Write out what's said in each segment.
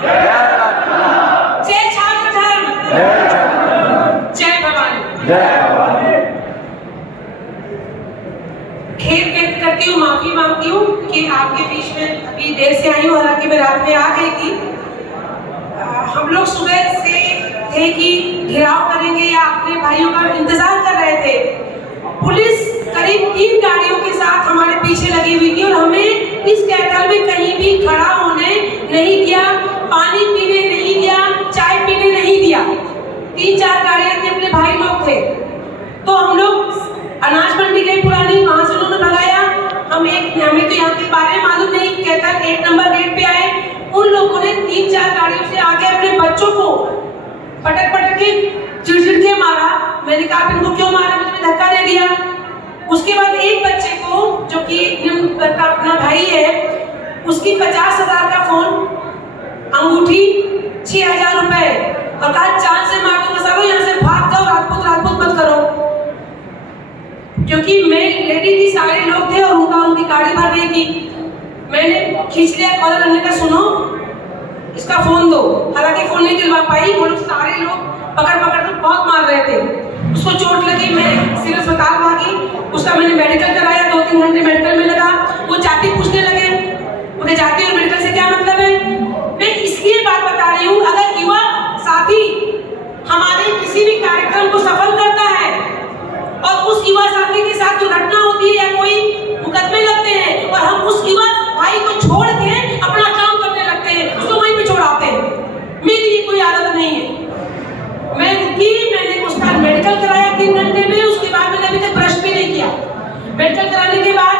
जय छात्र धर्म, जय भवानी। खेद व्यक्त करती हूँ, माफी मांगती हूँ कि आपके बीच में अभी देर से आई हूँ, हालांकि मैं रात में आ गई थी। हम लोग सुबह से थे कि घेराव करेंगे या अपने भाइयों का इंतजार कर रहे थे। पुलिस करीब 3 गाड़ियों के साथ हमारे पीछे लगी हुई थी और हमें इस कैथल में कहीं भी खड़ा होने नहीं दिया, पानी पीने नहीं दिया, चाय पीने नहीं दिया। 3-4 गाड़ियां थी, अपने भाई लोग थे। तो हम लोग अनाज मंडी गई पुरानी, वहां से उन्होंने भगाया। हमें तो यहाँ के बारे में मालूम नहीं, कैथल 1 नंबर गेट पे आए। उन लोगों ने 3-4 गाड़ियों से आगे अपने बच्चों को पटक पटक के चिड़चिड़ के मारा। मैंने कहा इनको क्यों मारा, मुझे धक्का दे दिया। उसके बाद एक बच्चे को, जो कि अपना भाई है, उसकी 50,000 का फोन, अंगूठी, 6,000 रुपए और कहा जान से मार दूंगा, सब यहाँ से भाग जाओ, राजपूत मत करो। क्योंकि मैं लेडी थी, सारे लोग थे और उनकी गाड़ी भर रही थी। मैंने खींच लिया कॉलर, हमने कहा सुनो इसका फोन दो। हालांकि फोन नहीं दिलवा पाई, वो लोग सारे लोग पकड़ कर बहुत मार रहे थे। उसको चोट लगी, मैं सिविल अस्पताल भागी, उसका मैंने मेडिकल कराया, 2-3 घंटे मेडिकल में लगा। वो जाति पूछने लगे, मुझे जाति और मेडिकल से क्या मतलब है। मैं इसलिए बात बता रही हूँ, अगर युवा साथी हमारे किसी भी कार्यक्रम को सफल करता है और उस युवा साथी के साथ दुर्घटना होती है या कोई मुकदमे लगते हैं और हम उस युवा भाई को छोड़ के अपना काम करने लगते हैं, उसको वहीं पे छोड़ाते हैं। मेरी ये कोई आदत नहीं है। मैंने उसका मेडिकल कराया 3 घंटे में। उसके बाद मैंने अभी तक ब्रश भी नहीं किया। मेडिकल कराने के बाद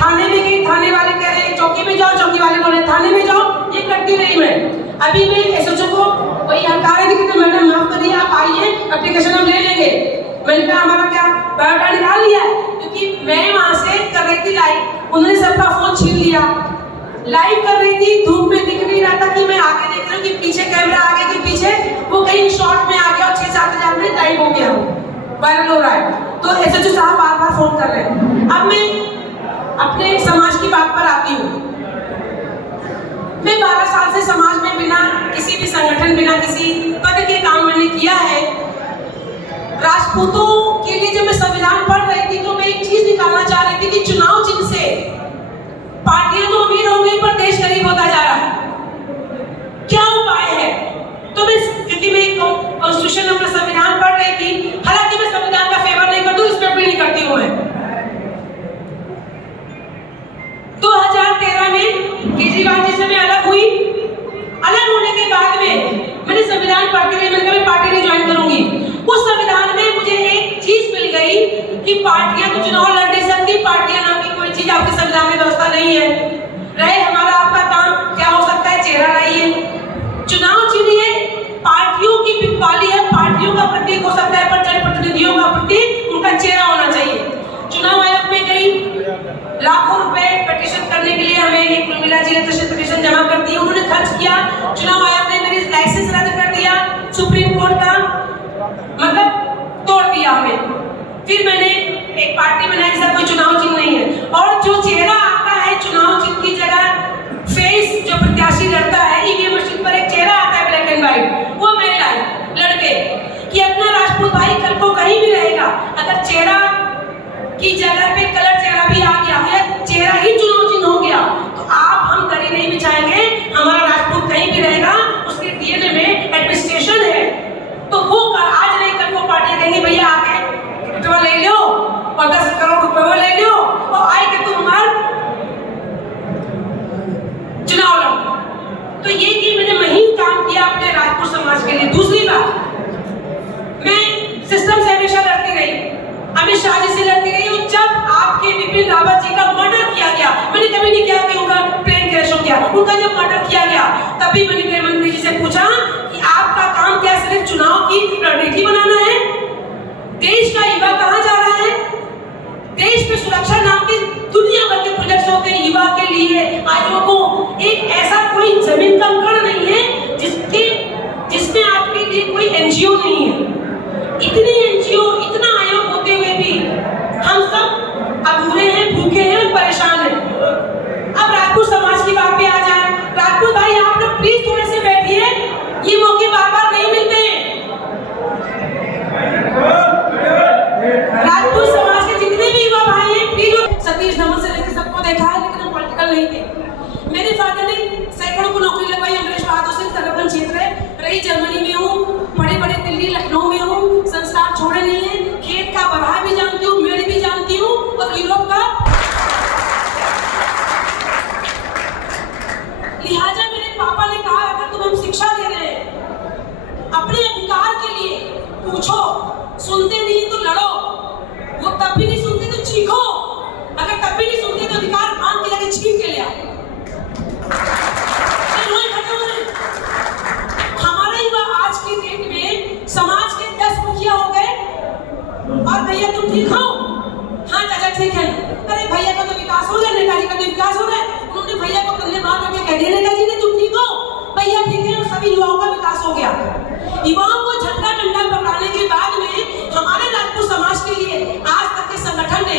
थाने में गई, थाने वाले कह रहे चौकी में जाओ, चौकी वाले बोले थाने में जाओ। ये करती रही मैं। अभी मैं एसएचओ को वही हंकार रही थी कि मैडम माफ करिए, आप आइए, एप्लीकेशन हम ले लेंगे। मैंने कहा हमारा क्या बायोडाटा निकाल लिया, क्योंकि मैं वहां से कर रही थी लाइव, उन्होंने सबका फोन छीन लिया। लाइव कर रही थी, धूप में दिख नहीं रहा था कि मैं आगे देख रही हूँ कि पीछे कैमरा आगे के पीछे, वो कहीं शॉट में आ गया और 6-7 हज़ार में लाइव हो गया, वायरल हो रहा है। तो एसएचओ साहब बार-बार फोन कर रहे हैं। अब मैं अपने समाज की बात पर आती हूँ। मैं 12 साल से समाज में बिना किसी भी संगठन, बिना किसी पद के काम मैंने किया है। राजपूतों के लिए जब मैं संविधान पढ़ रही थी तो मैं एक चीज निकालना चाह रही थी कि चुनाव चिन्ह से पार्टियां तो अमीर हो गई पर देश गरीब होता जा रहा है, क्या उपाय है। तो मैं, क्योंकि मैं कॉन्स्टिट्यूशन अपना संविधान पढ़ रही थी, हालांकि मैं संविधान का फेवर नहीं करती हूँ, रिस्पेक्ट भी नहीं करती हूँ। मैं 2013 में केजरीवाल जी से मैं अलग हुई। अलग होने के बाद में मैंने संविधान पढ़ती रही, मैंने कभी पार्टी नहीं ज्वाइन करूंगी। उस संविधान में मुझे एक चीज मिल गई कि पार्टियां तो चुनाव लड़ नहीं सकती, पार्टियां नाम की कोई चीज आपके संविधान में व्यवस्था नहीं है। रहे हमारा आपका काम क्या हो सकता है, चेहरा लाइए, चुनाव चुनिए, पार्टियों की बिकवाली है, पार्टियों का प्रतीक हो सकता है पर जनप्रतिनिधियों का प्रतीक उनका चेहरा होना चाहिए। चुनाव आयोग में गई, लाखों रुपए पिटीशन करने के लिए हमें एक मिला, जी ने पिटीशन जमा कर दी, उन्होंने खर्च किया। चुनाव आयोग ने मेरी लाइसेंस रद्द कर दिया, सुप्रीम कोर्ट का मतलब तोड़ दिया हमें। फिर मैंने एक पार्टी बनाई जिसका कोई चुनाव चिन्ह नहीं है, और जो चेहरा आता है चुनाव चिन्ह की जगह, फेस जो प्रत्याशी लड़ता है, ईवीएम मशीन पर एक चेहरा आता है ब्लैक एंड व्हाइट, वो मैं लाई लड़के कि अपना राजपूत भाई कल को कहीं भी रहेगा, अगर चेहरा की जगह पे कलर चेहरा भी आ गया या चेहरा ही चुनाव चिन्ह हो गया तो आप हम दरी नहीं बिछाएंगे, हमारा राजपूत कहीं भी रहेगा, उसके डीएनए में एडमिनिस्ट्रेशन है। तो वो आज नहीं कल को पार्टी कहेंगे भैया आके रुपया ले लो और 10 करोड़ रुपया ले लो और आए के तुम हमार चुनाव लड़ो। तो ये कि मैंने महीन काम किया अपने राजपूत समाज के लिए। दूसरी बात, मैं सिस्टम से हमेशा लड़ती रही, अमित शाह जी से लड़ती रही। और जब आपके बिपिन रावत जी का मर्डर किया गया, मैंने कभी नहीं किया कि उनका प्लेन क्रैश हो गया, उनका जब मर्डर किया गया तभी मैंने गृह मंत्री जी से पूछा कि आपका काम क्या सिर्फ चुनाव की रणनीति बनाना है? देश का युवा कहाँ जा रहा है? देश में सुरक्षा नाम के दुनिया भर के प्रोजेक्ट्स होते हैं युवा के लिए, आयोगों, एक ऐसा कोई जमीन का कण नहीं है जिसमें आपके लिए कोई एनजीओ नहीं है। इतने एनजीओ, इतना आयोग होते हुए भी हम सब अधूरे हैं, भूखे हैं और परेशान हैं। अब राजपूत समाज की बात पे आ जाए, राजपूत भाई आप लोग प्लीज थोड़े से बैठिए। नहीं थे। मेरे फादर ने सैकड़ों को नौकरी लगवाई। अमरीश बहादुर सिंह सर्वगन क्षेत्र है, रही जर्मनी में हूँ, बड़े बड़े दिल्ली लखनऊ में हूँ, संस्कार छोड़े नहीं है। खेत का बरहा भी जानती हूँ, मेरी भी जानती हूँ, और यूरोप का। लिहाजा मेरे पापा ने कहा अगर तुम हम शिक्षा दे रहे हैं अपने अधिकार के लिए, पूछो, सुनते नहीं तो लड़ो। वो तब भी नहीं सुनते तो चीखो, अगर तब भी नहीं सुनते तो अधिकार मांग के जाके छीन के ले आओ। हमारा युवा आज की डेट में समाज के 10 मुखिया हो गए, और भैया तुम ठीक हो? हाँ चाचा ठीक है। अरे भैया का तो विकास हो गया, नेताजी का तो विकास हो गया। उन्होंने भैया को कंधे मार के कह दिया नेताजी ने तुम ठीक हो, भैया ठीक है, और सभी युवाओं का विकास हो गया। युवाओं को झंडा डंडा पकड़ाने के बाद में हमारे राजपूत समाज के लिए आज तक के संगठन ने,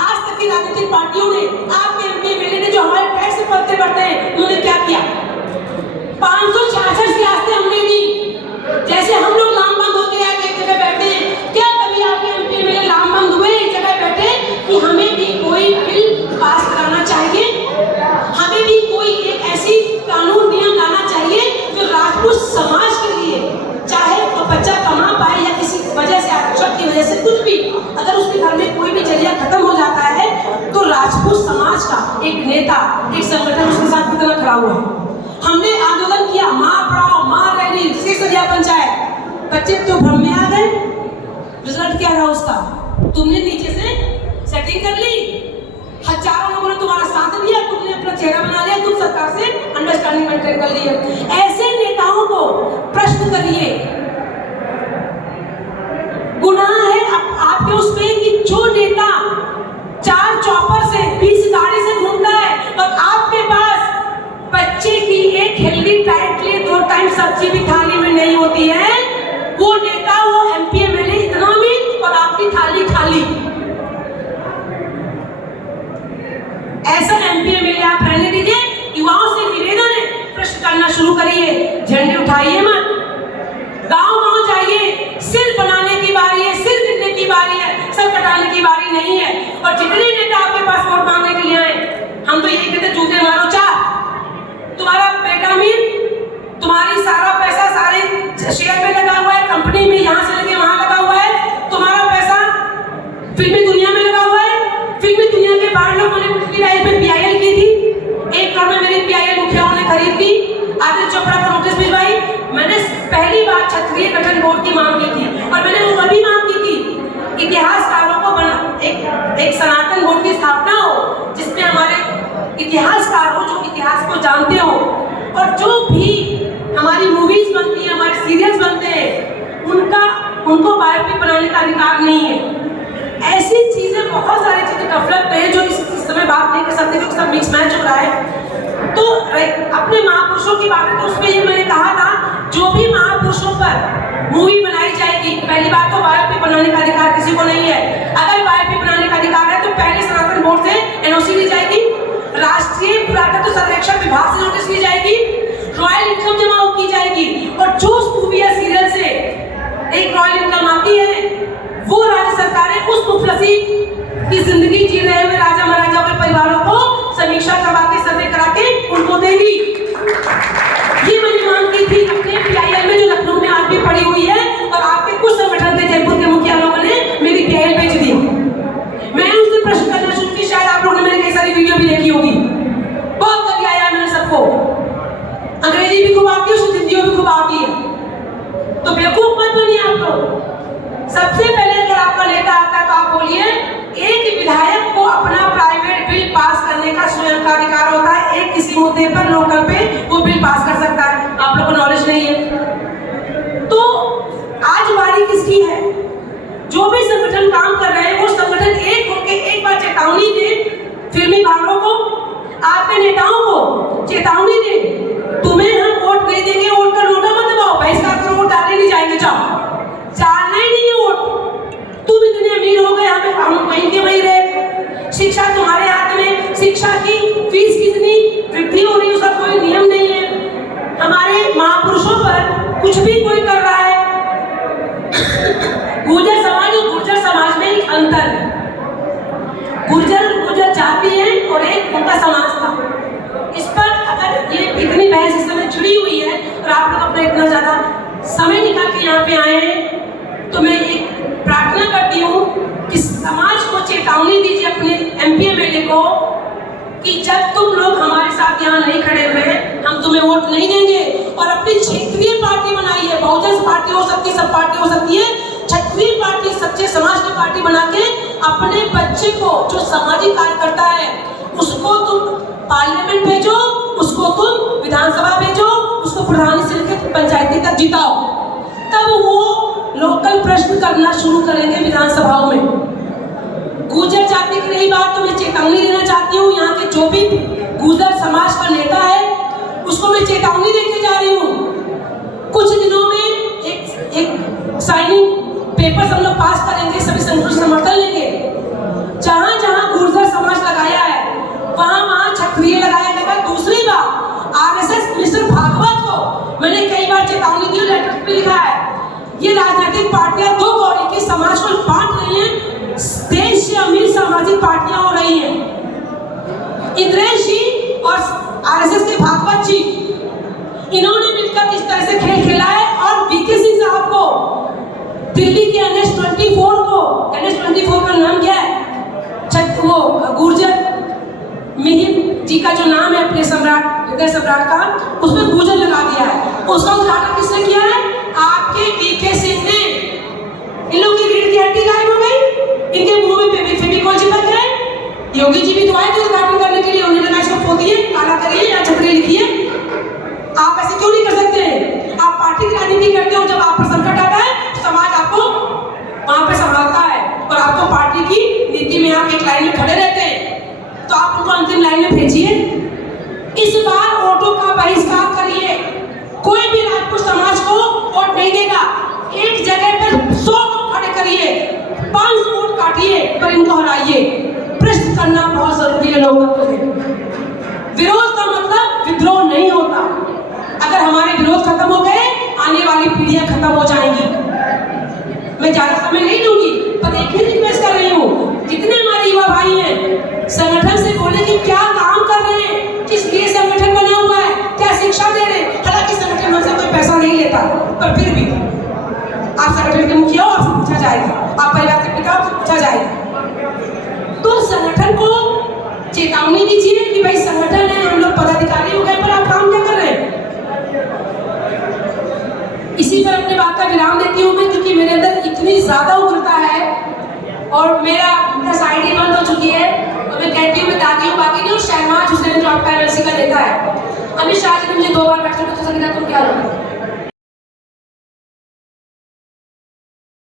आज तक की राजनीतिक पार्टियों ने, आपके एमपी एमएलए ने जो हमारे टैक्स से पलते बढ़ते हैं, उन्होंने क्या किया? 566 रियासतें हमने दी। जैसे हम लोग लामबंद होते हैं एक जगह बैठे हैं, क्या कभी आपके एमपी एमएलए लामबंद हुए एक जगह बैठे कि हमें भी कोई बिल पास कराना चाहिए, हमें भी कोई एक ऐसी कानून नियम लाना चाहिए जो राजपूत समाज के लिए, चाहे तो बच्चा कमा पाए या किसी वजह से आरक्षण की वजह से कुछ भी, अगर उसके घर में कोई भी जरिया खत्म हो जाता है तो राजपूत समाज का एक नेता, एक संगठन उसके साथ कितना खड़ा हुआ है। हमने आंदोलन किया, माँ पढ़ाओ माँ रैली, 6 पंचायत, बच्चे तो भ्रम में आ गए। रिजल्ट क्या रहा उसका? तुमने नीचे से सेटिंग कर ली, हजारों लोगों ने तुम्हारा साथ दिया, तुमने अपना चेहरा बना लिया, तुम सरकार से अंडरस्टैंडिंग मेंटेन कर ली है। ऐसे नेताओं को प्रश्न करिए, गुनाह है आपके उसमें कि जो नेता 4 चौपर से 20 गाड़ी से घूमता है और आपके पास बच्चे की एक हेल्दी डाइट के लिए 2 टाइम सब्जी भी थाली में नहीं होती है, वो नेता, वो एमपी एमएलए इतना भी, और आपकी थाली खाली। ऐसा एमपी एमएलए आप रहने दीजिए। युवाओं से निवेदन है, प्रश्न करना शुरू करिए, झंडे उठाइए मत, गांव-गांव जाइए, सिर बनाने की बारी है, सिर गिनने की बारी है, सर कटाने की बारी नहीं है। और जितने नेता आपके पास वोट मांगने के लिए आए, हम तो यही कहते जूते मारो 4, तुम्हारा बेटा अमीर, तुम्हारी सारा पैसा सारे शेयर में लगा हुआ है, कंपनी में यहाँ से लेके वहाँ लगा हुआ है, तुम्हारा पैसा फिल्मी दुनिया में लगा हुआ है। फिल्मी दुनिया के बाहर लोगों ने पिछली राइज में PIL की थी, 1 करोड़ में मेरी PIL मुखियाओं ने खरीद ली, आदित्य चोपड़ा को नोटिस भिजवाई। मैंने पहली बार क्षत्रिय गठन बोर्ड की मांग की थी, और मैंने वो भी मांग की थी इतिहासकारों को एक सनातन बोर्ड की स्थापना हो, जिसमें हमारे इतिहासकार हो जो इतिहास को जानते हो, और जो भी हमारी मूवीज बनती है, हमारे सीरियल्स बनते हैं, उनको बायोपिक बनाने का अधिकार नहीं है। ऐसी चीजें, बहुत सारी चीजें डेवलप है जो इस समय बात नहीं कर सकते क्योंकि सब मिक्स मैच हो रहा है। तो अपने महापुरुषों की बात है, तो उसमें ये मैंने कहा था, जो भी महापुरुषों पर मूवी बनाई जाएगी, पहली बात तो बायोपिक बनाने का अधिकार किसी को नहीं है। अगर बायोपिक बनाने का अधिकार है तो पहले सनातन बोर्ड से NOC ली जाएगी, राष्ट्रीय पुरातत्व सर्वेक्षण विभाग से नोटिस ली जाएगी, रॉयल इनकम जमा की जाएगी, और जो मूवी या सीरियल से एक रॉयल इनकम आती है वो राज्य सरकारें उस मुफलसी की जिंदगी जी रहे हुए राजा महाराजा के परिवारों को समीक्षा करवा के, सर्वे करा के उनको देगी। ये मैंने मांग की थी अपने PIL में, जो लखनऊ में आज भी पड़ी हुई है, और आपके कुछ संगठन थे जयपुर के मुखिया लोगों ने मेरी PIL बेच दी। मैंने उससे प्रश्न करना शुरू की, शायद आप लोगों ने मेरी कई सारी वीडियो भी देखी होगी, बहुत बढ़िया आया मैंने सबको, अंग्रेजी भी खूब आती है, हिंदी भी खूब आती है, तो बेवकूफ मत बनिए आप लोग। सबसे पहले अगर आपका नेता आता है तो आप बोलिए, एक विधायक को अपना प्राइवेट बिल पास करने का स्वयं का अधिकार होता है, एक किसी मुद्दे पर लोकल पे वो बिल पास कर सकता है, आप लोगों को नॉलेज नहीं है। तो आज बारी किसकी है? जो भी संगठन काम कर रहे हैं वो संगठन एक होकर एक बार चेतावनी दे, फिल्मी भागों को, आपके नेताओं को चेतावनी दे, तुम्हें हम वोट नहीं देंगे, वोट का नोटा मत दबाओ, बहिष्कार करो, वोट डालने नहीं जाएंगे, जाओ, चालना ही नहीं है वोट। तुम इतने अमीर हो गए, हम वहीं के वहीं रहे, शिक्षा तुम्हारे हाथ में, शिक्षा की फीस कितनी वृद्धि हो रही है उसका कोई नियम नहीं है। हमारे महापुरुषों पर कुछ भी कोई कर रहा है। गुर्जर समाज और गुर्जर समाज में एक अंतर है, गुर्जर जाति है और एक उनका समाज था। जब तुम लोग हमारे साथ यहाँ नहीं खड़े हुए हैं, हम तुम्हें वोट नहीं देंगे। और अपनी क्षेत्रीय पार्टी बनाई है, बहुजन पार्टी हो सकती है, सब पार्टी हो सकती है, क्षेत्रीय पार्टी, सच्चे समाज की पार्टी बना के अपने बच्चे को, जो सामाजिक कार्य करता है, उसको तुम पार्लियामेंट भेजो, उसको तुम विधानसभा भेजो, उसको प्रधानी से लेकर पंचायती तक जिताओ, तब वो लोकल प्रश्न करना शुरू करेंगे विधानसभाओं में। गुर्जर जाति की रही बात, तो मैं चेतावनी देना चाहती हूँ, यहाँ के जो भी गुर्जर समाज का नेता है उसको मैं चेतावनी देके जा रही हूँ। कुछ दिनों में एक साइनिंग पेपर हम लोग पास करेंगे, सभी संगठन समर्थन लेंगे। जहां जहां गुर्जर समाज लगाया है वहां वहां क्षत्रिय लगाया जाएगा। दूसरी बात, आरएसएस मिस्टर भागवत को मैंने कई बार चेतावनी दी, लेटर पे लिखा है, ये राजनीतिक पार्टियां दो कौड़ी के समाज को बांट रही हैं, देश से अमीर सामाजिक पार्टियां हो रही हैं। इंद्रेश जी और आरएसएस के भागवत जी, इन्होंने मिलकर इस तरह से खेल खेला है। और वीके सिंह साहब को दिल्ली के NH24 को, NH24 का नाम क्या है, वो गुर्जर मिहिर जी का जो नाम है अपने सम्राट, हृदय सम्राट का, उसमें गुर्जर लगा दिया है। उसका उद्घाटन किसने किया है? आपके वीके सिंह ने। इन लोगों की रीढ़ की हड्डी गायब हो गई, इनके मुंह में फेविकोल चिपक गए। योगी जी भी तो आए थे उद्घाटन करने के लिए, उन्होंने कहा इसको पोतिए, काला करिए या छतरी लिखिए। आप ऐसे क्यों नहीं कर सकते? आप पार्टी की राजनीति करते हो, जब आप पर संकट आता है समाज आपको वहां पे संभालता है और आपको पार्टी की नीति में आप एक लाइन में खड़े रहते हैं, तो आप उनको अंतिम लाइन में भेजिए। इस बार वोटों का बहिष्कार करिए। कोई भी राजपूत समाज को वोट नहीं देगा। एक जगह पर 100 लोग खड़े करिए, 500 वोट काटिए, पर इनको हराइए। प्रश्न करना बहुत जरूरी है लोकतंत्र में। विरोध का मतलब विद्रोह नहीं होता। अगर हमारे विरोध खत्म हो गए, आने वाली पीढ़ियां खत्म हो जाएंगी। मैं ज्यादा समय नहीं दूंगी, पर एक ही रिक्वेस्ट कर रही हूँ, जितने हमारे युवा भाई हैं, संगठन से बोले कि क्या काम कर रहे हैं, किस लिए संगठन बना हुआ है, क्या शिक्षा दे रहे हैं। हालांकि संगठन हमसे कोई पैसा नहीं लेता, पर फिर भी आप संगठन के मुखिया हो, आपसे पूछा जाएगा, आप परिवार के पिता, आपसे पूछा जाएगा। तो संगठन को चेतावनी दीजिए कि भाई संगठन है, हम लोग पदाधिकारी हो गए, पर आप काम क्या कर रहे हैं। इसी पर अपने बात का विराम देती हूँ मैं, क्योंकि मेरे अंदर इतनी ज्यादा उग्रता है और मेरा 10 आईडी बंद हो चुकी है। और मैं कहती हूँ मैं दादी हूँ, बाकी नहीं हूँ। शहनाज हुसैन जो आपका एमएलसी का नेता है, अमित शाह जी ने मुझे 2 बार बैठने को तो तुम क्या लोगे।